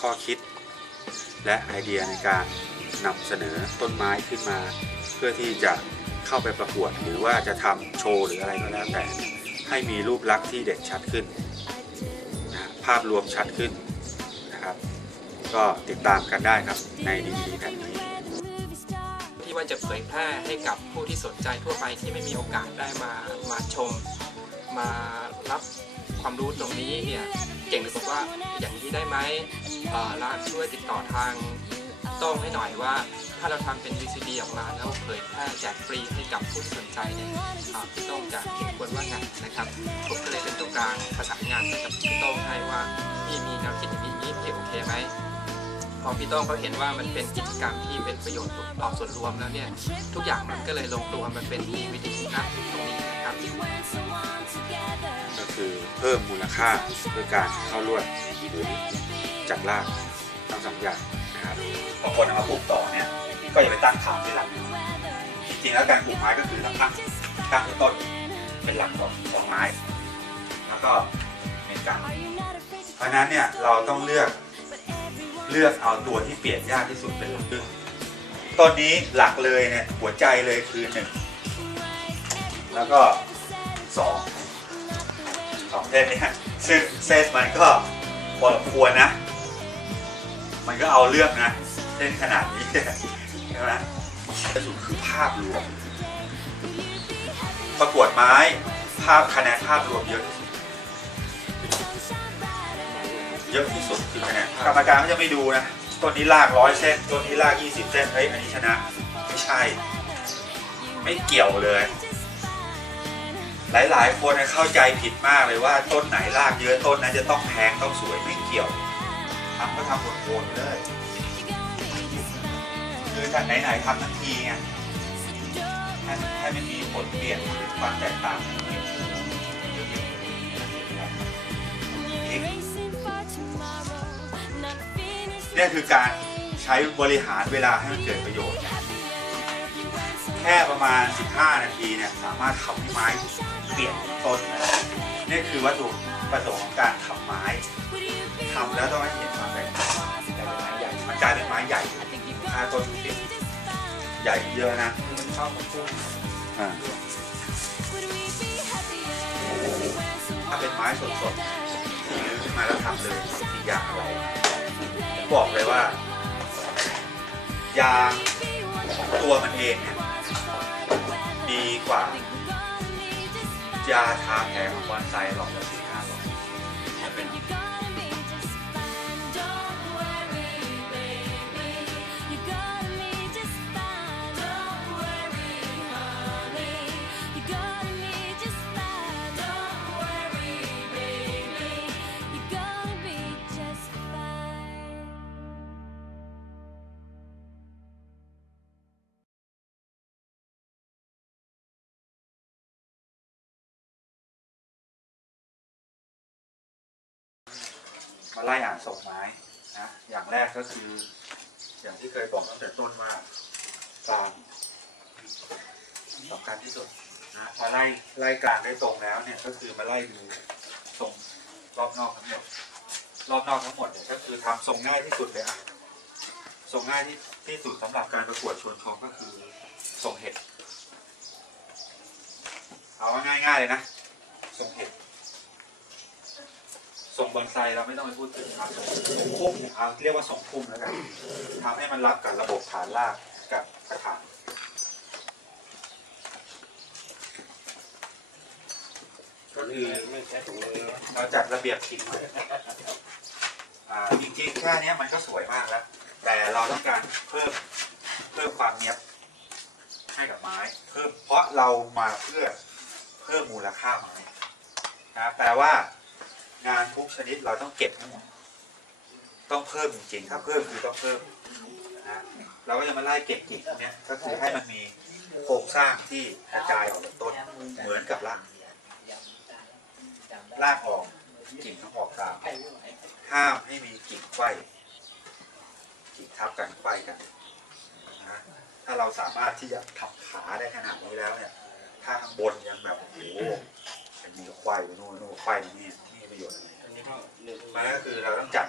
ข้อคิด และไอเดียในการนำเสนอต้นไม้ขึ้นมา เพื่อที่จะเข้าไปประกวด หรือว่าจะทำโชว์หรืออะไรก็แล้วแต่ ให้มีรูปลักษณ์ที่เด่นชัดขึ้นนะภาพรวมชัดขึ้นนะครับ ก็ติดตามกันได้ครับในดีดีแผ่นนี้ที่ว่าจะเผยแพร่ให้กับผู้ที่สนใจทั่วไปที่ไม่มีโอกาสได้มามาชม มารับความรู้ตรงนี้เนี่ยเก่งเลยบอกว่าอย่างนี้ได้ไหมเออล้วช่วยติดต่อทางต้องให้หน่อยว่าถ้าเราทำเป็น VCD ออกมาแล้วเผยแพร่แจกฟรีให้กับผู้ที่สนใจเนี่ยพี่โต้งจะเห็นควรว่าไงนะครับ ผมก็เลยเป็นตัวกลางประสานงานกับพี่โต้งให้ว่าพี่มีแนวคิดอย่างนี้พี่โอเคไหมพอพี่โต้งเขาเห็นว่ามันเป็นกิจกรรมที่เป็นประโยชน์ต่อส่วนรวมแล้วเนี่ยทุกอย่างมันก็เลยลงตัวมันเป็นดีวิธีนะตรงนี้ นะครับ ก็คือเพิ่มมูลค่าด้วยการเข้าลวดหรือจัดรากทั้งสองอย่างนะครับบางคนเอามาปลูกต่อเนี่ยก็อย่าไปตั้งฐานเป็นหลักจริงๆแล้วการปลูกไม้ก็คือตั้งตั้งตั้งต้นเป็นหลักของของไม้ แล้วก็เป็นการเพราะนั้นเนี่ยเราต้องเลือกเลือกเอาตัวที่เปลี่ยนยากที่สุดเป็นหลักต้นนี้หลักเลยเนี่ยหัวใจเลยคือหนึ่ง แล้วก็สองสองเส้นเนี่ยซึ่งเส้นมันก็พอสมควรนะ มันก็เอาเรื่องนะเส้นขนาดนี้ใช่ไหมที่สุดคือภาพรวม ประกวดไม้ภาพคะแนนภาพรวมเยอะที่สุดเยอะที่สุดคือคะแนนกรรมการก็จะไม่ดูนะต้นนี้ลากร้อยเส้นต้นนี้ลากยี่สิบเส้นเฮ้ยอันนี้ชนะ ไม่ใช่ ไม่เกี่ยวเลย หลาย ๆ คนเข้าใจผิดมากเลยว่าต้นไหนรากเยอะต้นนั้นจะต้องแพงต้องสวยไม่เกี่ยวทำก็ทำวนๆเลยคือถ้าไหนๆทำทั้งทีไงให้ให้าไมันมีผลเปลี่ยนความแตกต่างนี่คือการใช้บริหารเวลาให้มันเกิดประโยชน์ ค่ประมาณ 15 นาทีเนี่ยสามารถทำให้ไม้เปลี่ยนต้นได้นี่คือวัตถุประสงค์ของการทำไม้ทำแล้วต้องให้เห็นความแตกต่างกลายเป็นไม้ใหญ่มันกลายเป็นไม้ใหญ่ค่าต้นเปลี่ยนใหญ่เยอะนะมันชอบของกุ้งอ่าถ้าเป็นไม้สดๆซื้อขึ้นมาแล้วทำเลยอีกอย่างอะไรผมบอกเลยว่ายางตัวมันเองเนี่ย ดีกว่ายาทาแผลของบอนไซหรอกนะสี่ มาไล่อ่านศพไม้นะอย่างแรกก็คือ อย่างที่เคยบอกตั้งแต่ต้นว่าตามสำคัญที่สุดนะพอไล่ไล่กลางได้ตรงแล้วเนี่ยก็คือมาไล่ดูทรงรอบนอกทั้งหมดรอบนอกทั้งหมดเนี่ยก็คือทำทรงง่ายที่สุดเลยอะทรงง่ายที่ที่สุดสำหรับการประกวดชวนทองก็คือทรงเห็ดเอาง่ายๆเลยนะทรงเห็ด ทรงบอนไซเราไม่ต้องไปพูดถึงครับทรงพุ่มเอาเรียกว่าทรงพุ่มแล้วกันทำให้มันรับกับระบบฐานรากกับกระถางก็คือไม่ใช่ถุงมือเราจัดระเบียบกิ่งไว้อ่าจริงๆแค่เนี้ยมันก็สวยมากแล้ว แต่เราต้องการเพิ่มเพิ่มความเนี้ยบให้กับไม้ เพิ่มเพราะเรามาเพื่อเพิ่มมูลค่าไม้นะแปลว่า งานทุกชนิดเราต้องเก็บทั้งหมดต้องเพิ่มจริงๆถ้าเพิ่มคือต้องเพิ่มนะเราก็จะมาไล่เก็บกิ่งเนี้ยก็คือให้มันมีโครงสร้างที่กระจายออกจากต้นเหมือนกับรากรากออกกิ่งต้องออกตามห้ามให้มีกิ่งไขว้กิ่งทับกันไขว้กันนะถ้าเราสามารถที่จะทำขาได้ขนาดนี้แล้วเนี่ยถ้าข้างบนยังแบบโอ้โหมีไขว้ไปนู่นนู่นไขว้นี้นี่ ประโยชน์อะไรอันนี้ก็หนึ่งมันก็คือเราต้องจัด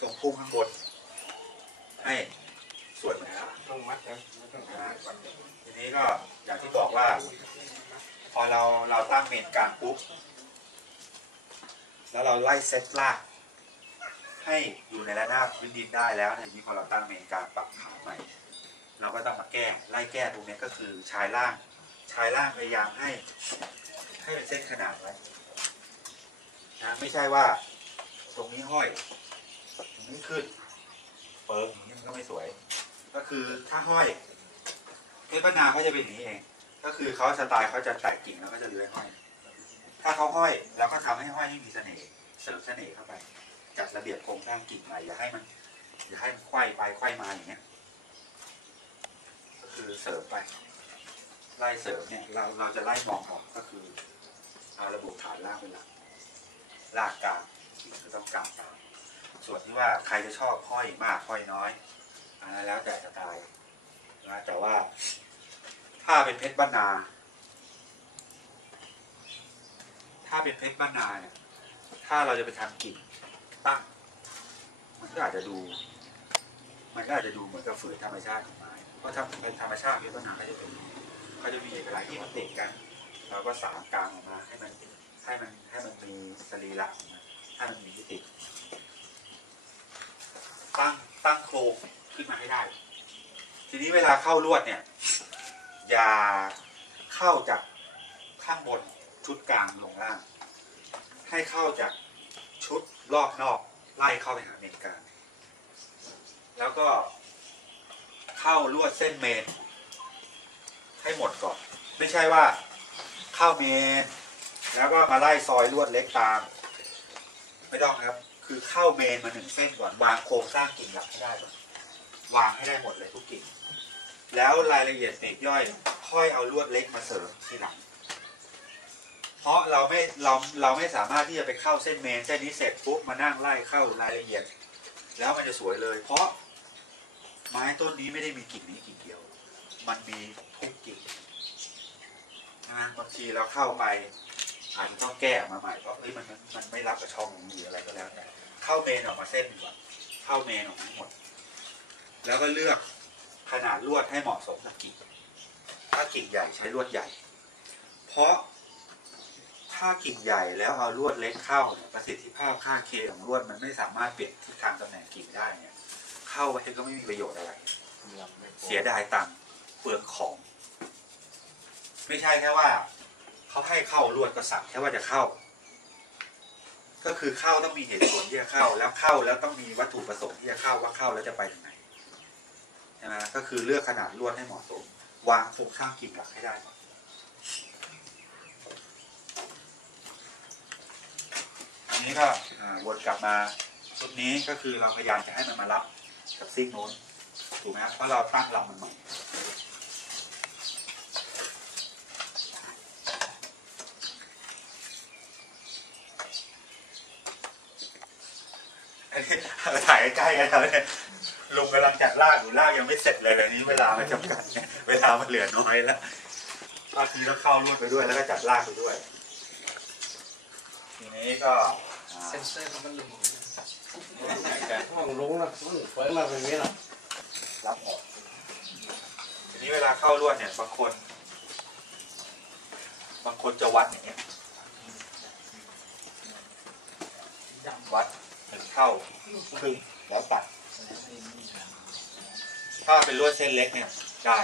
ทรงพุ่งข้างบนให้สวยเหมือนกันต้องมัดนะทีนี้ก็อย่างที่บอกว่า พอเราเราตั้งเมนกลางปุ๊บแล้วเราไล่เซตลากให้อยู่ในระนาบพื้นดินได้แล้วเนี่ยทีนี้พอเราตั้งเมนกลางปรับขาใหม่ เราก็ต้องมาแก้ไล่แก้ตรงเนี้ก็คือชายล่าง ชายล่างพยายามให้ให้เป็นเส้นขนาดไว้ นะไม่ใช่ว่า ตรงนี้ห้อยตรงนี้ขึ้นเปิงอย่างนี้มันก็ไม่สวย ก็คือถ้าห้อยเพชรบรรนาเขาจะเป็นอย่างนี้เอง ก็คือเขาสไตล์เขาจะแตกกิ่งแล้วก็จะเลื้อยห้อย ถ้าเขาห้อยเราก็ทำให้ห้อยให้มีเสน่ห์เสริมเสน่ห์เข้าไป จัดระเบียบโครงสร้างกิ่งใหม่อย่าให้มันอย่าให้มันไขว้ไปไขว้มาอย่างเงี้ยก็คือเสริมไปไล่เสริมเนี่ยเราเราจะไล่มองออกก็คือเอาระบบฐานล่างเป็นหลัก ลากกลางกิ่งก็ต้องกลางกลางส่วนที่ว่าใครจะชอบห้อยมากห้อยน้อยอันนั้นแล้วแต่สไตล์นะแต่ว่า ถ้าเป็นเพชรบ้านนา ถ้าเป็นเพชรบ้านนาเนี่ยถ้าเราจะไปทำกิ่งตั้ง มันก็อาจจะดู มันก็อาจจะดูเหมือนกับฝืนธรรมชาติของไม้เพราะถ้าเป็นธรรมชาติเพชรบ้านนาก็จะเป็นเขาจะมีเอกลักษณ์ที่มันติดกันแล้วก็สามกลางออกมาให้มัน ให้มันให้มันมีสรีระของมันให้มันมีมิติตั้งตั้งโครงขึ้นมาให้ได้ ทีนี้เวลาเข้าลวดเนี่ย อย่าเข้าจากข้างบนชุดกลางลงล่าง ให้เข้าจากชุดรอบนอกไล่เข้าไปหาเมนกลางแล้วก็เข้าลวดเส้นเมนให้หมดก่อน ไม่ใช่ว่า เข้าเมน แล้วก็มาไล่ซอยลวดเล็กตาม ไม่ต้องครับ คือเข้าเมนมาหนึ่งเส้นก่อนวางโครงสร้างกิ่งหลักให้ได้ก่อนวางให้ได้หมดเลยทุกกิ่ง แล้วรายละเอียดปลีกย่อย ค่อยเอาลวดเล็กมาเสริมทีหลัง เพราะเราไม่เราเราไม่สามารถที่จะไปเข้าเส้นเมนเส้นนี้เสร็จปุ๊บมานั่งไล่เข้ารายละเอียด แล้วมันจะสวยเลย เพราะไม้ต้นนี้ไม่ได้มีกิ่งนี้กิ่งเดียว มันมีทุกกิ่งนะบางทีเราเข้าไป อาจจะต้องแก้ออกมาใหม่เพราะเฮ้ยมันมันไม่รับกับช่องหรืออะไรก็แล้วแต่เข้าเมนออกมาเส้นหนึ่งก่อนเข้าเมนออกมาให้หมด แล้วก็เลือกขนาดลวดให้เหมาะสมกับกิ่งถ้ากิ่งใหญ่ใช้ลวดใหญ่ เพราะถ้ากิ่งใหญ่แล้วเอาลวดเล็กเข้าเนี่ยประสิทธิภาพค่าเคของลวดมันไม่สามารถเปลี่ยนทิศทางตำแหน่งกิ่งได้เนี่ยเข้าไปก็ไม่มีประโยชน์อะไร เสียดายตังค์เปลืองของ ไม่ใช่แค่ว่า เขาให้เข้าลวดก็สั่งแค่ว่าจะเข้า ก็คือเข้าต้องมีเหตุผลที่จะเข้า แล้วเข้าแล้วต้องมีวัตถุประสงค์ที่จะเข้าว่าเข้าแล้วจะไปทางไหนใช่ไหมก็คือเลือกขนาดลวดให้เหมาะสมวางโครงสร้างกิ่งหลักให้ได้ก่อนอันนี้ก็วนกลับมาชุดนี้ก็คือเราพยายามจะให้มันมารับกับซิกโน้นถูกไหมเพราะเราตั้งลำมันใหม่ อันนี้ถ่ายใกล้ๆกันแล้วเนี่ยลุงกำลังจัดลากอยู่ลากยังไม่เสร็จเลยแบบนี้เวลามันจำกัดไงเวลามันเหลือน้อยแล้วบางทีต้องเข้ารวดไปด้วยแล้วก็จัดลากไปด้วย ทีนี้ก็อ่าเซนเซอร์มันลงห้องลุงนะมันเปิดมาเป็นอย่างนี้นะรับออกทีนี้เวลาเข้ารวดเนี่ยบางคน บางคนจะวัดอย่างเงี้ยวัด หนึ่งเท่าครึ่งแล้วตัด ถ้าเป็นลวดเส้นเล็กเนี่ยได้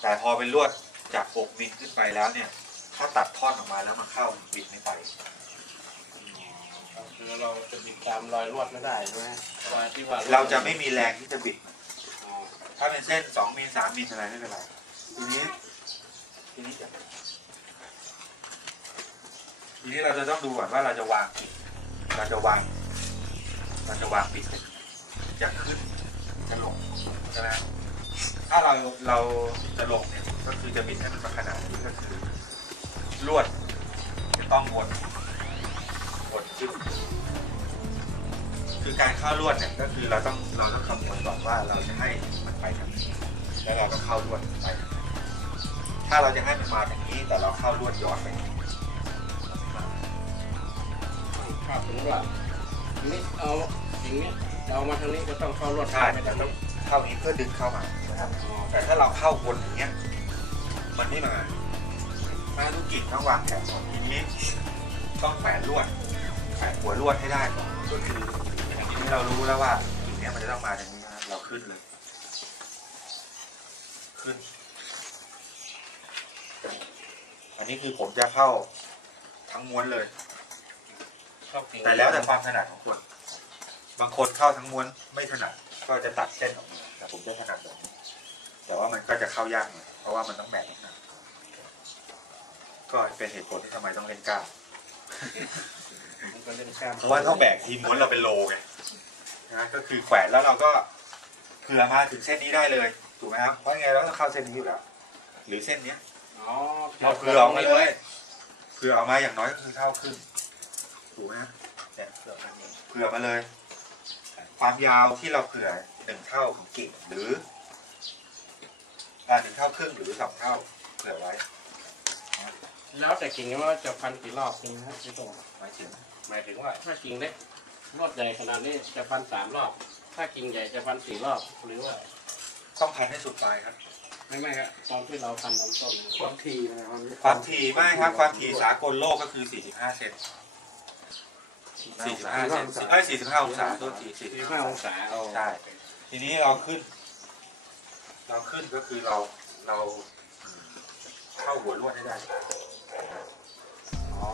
แต่พอเป็นลวดจาก6มิลขึ้นไปแล้วเนี่ย ถ้าตัดท่อนออกมาแล้วมาเข้าบิดไม่ไปคือเราจะบิดตามรอยลวดไม่ได้ใช่ไหมรอยที่ว่าเราจะไม่มีแรงที่จะบิดมันถ้าเป็นเส้นสองมิลสามมิลอะไรไม่เป็นไร ทีนี้ ทีนี้จะทีนี้เราจะต้องดูก่อนว่าเราจะวางปิด เราจะวางเราจะวางปิดจะขึ้นจะลงใช่ไหมถ้าเราเราจะลงเนี่ยก็คือจะบิดให้มันมาขนาดนี้ก็คือลวดจะต้องวนวนขึ้นคือการเข้าลวดเนี่ยก็คือเราต้องเราต้องคำนวณก่อนว่าเราจะให้มันไปทางนี้แล้วเราก็เข้าลวดไป ถ้าเราจะให้มันมาทางนี้แต่เราเข้าลวดย้อนไปนี้ ภาพถึงว่านี่เอาอย่างนี้จะเอามาทางนี้ก็ต้องเข้ารวดใช่มันจะต้องเข้านี้เพื่อดึงเข้ามานะครับแต่ถ้าเราเข้าวนอย่างเงี้ย มันไม่มาถ้าธุรกิจต้องวางแผนองทีนี้ ต้องแฝนลวดแฝนหัวลวดให้ได้ก่อนก็คือทีนี้เรารู้แล้วว่าจุดเนี้ยมันจะต้องมาอย่างนี้นะครับเราขึ้นเลย ขึ้น อันนี้คือผมจะเข้าทั้งม้วนเลย แต่แล้วแต่ความถนัดของคน บางคนเข้าทั้งม้วนไม่ถนัดก็จะตัดเส้นออกมาแต่ผมจะถนัดแบบนี้แต่ว่ามันก็จะเข้ายากหน่อยเพราะว่ามันต้องแบกน้ำหนักก็เป็นเหตุผลที่ทำไมต้องเล่นกล้ามมันก็เล่นกล้ามเพราะว่าต้องแบกทีม้วนเราเป็นโลไงนะก็คือแขวนแล้วเราก็เผื่อมาถึงเส้นนี้ได้เลยถูกไหมครับเพราะยังไงเราต้องเข้าเส้นนี้อยู่แล้วหรือเส้นเนี้ยอ๋อเราเผื่อออกมาเลยเผื่อออกมาอย่างน้อยก็คือเท่าขึ้น ถูกไหมฮะเนี่ยเผื่อมาเลยเผื่อมาเลย ความยาวที่เราเผื่อหนึ่งเท่าของกิ่งหรืออ่าหนึ่งเท่าครึ่งหรือสองเท่าเผื่อไว้แล้วแต่กิ่งว่าจะพันกี่รอบจริงนะครับพี่ตรงหมายถึงหมายถึงว่าถ้ากิ่งเล็กรวดใหญ่ขนาดนี้จะพันสามรอบ ถ้ากิ่งใหญ่จะพันสี่รอบหรือว่าต้องพันให้สุดปลายครับไม่ไม่ครับตอนที่เราพันลำต้นความทีนะครับความถี่ไม่ครับความถี่สากลโลกก็คือ45เซน 45เซนไอ้ย45องศาโทษทีสี่สิบห้าองศาเอาใช่ทีนี้เราขึ้น เราขึ้นก็คือเราเราเข้าหัวลวดให้ได้อ๋อ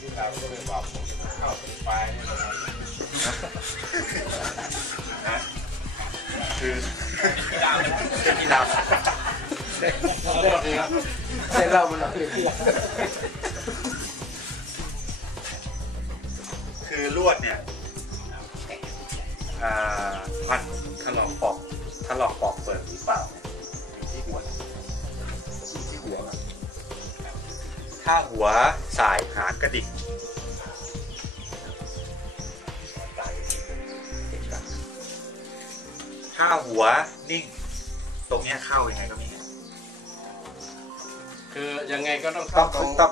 ที่เราก็เลยบอกผมจะเข้าถึงปลายนี่นะครับนะคือที่ดาวที่ดาวขอโทษทีครับได้เล่ามันหน่อยคือ วดเนี่ยพันถลอกปอกถลอกปอกเปิดหรือเปล่าอยู่ที่หัวอยู่ที่หัว ถ้าหัวสายหางกระดิกถ้าหัวนิ่ง ตรงเนี้ยเข้ายังไงก็ไม่เห็น คือยังไงก็ต้องต้อเข้าตรง ต้อง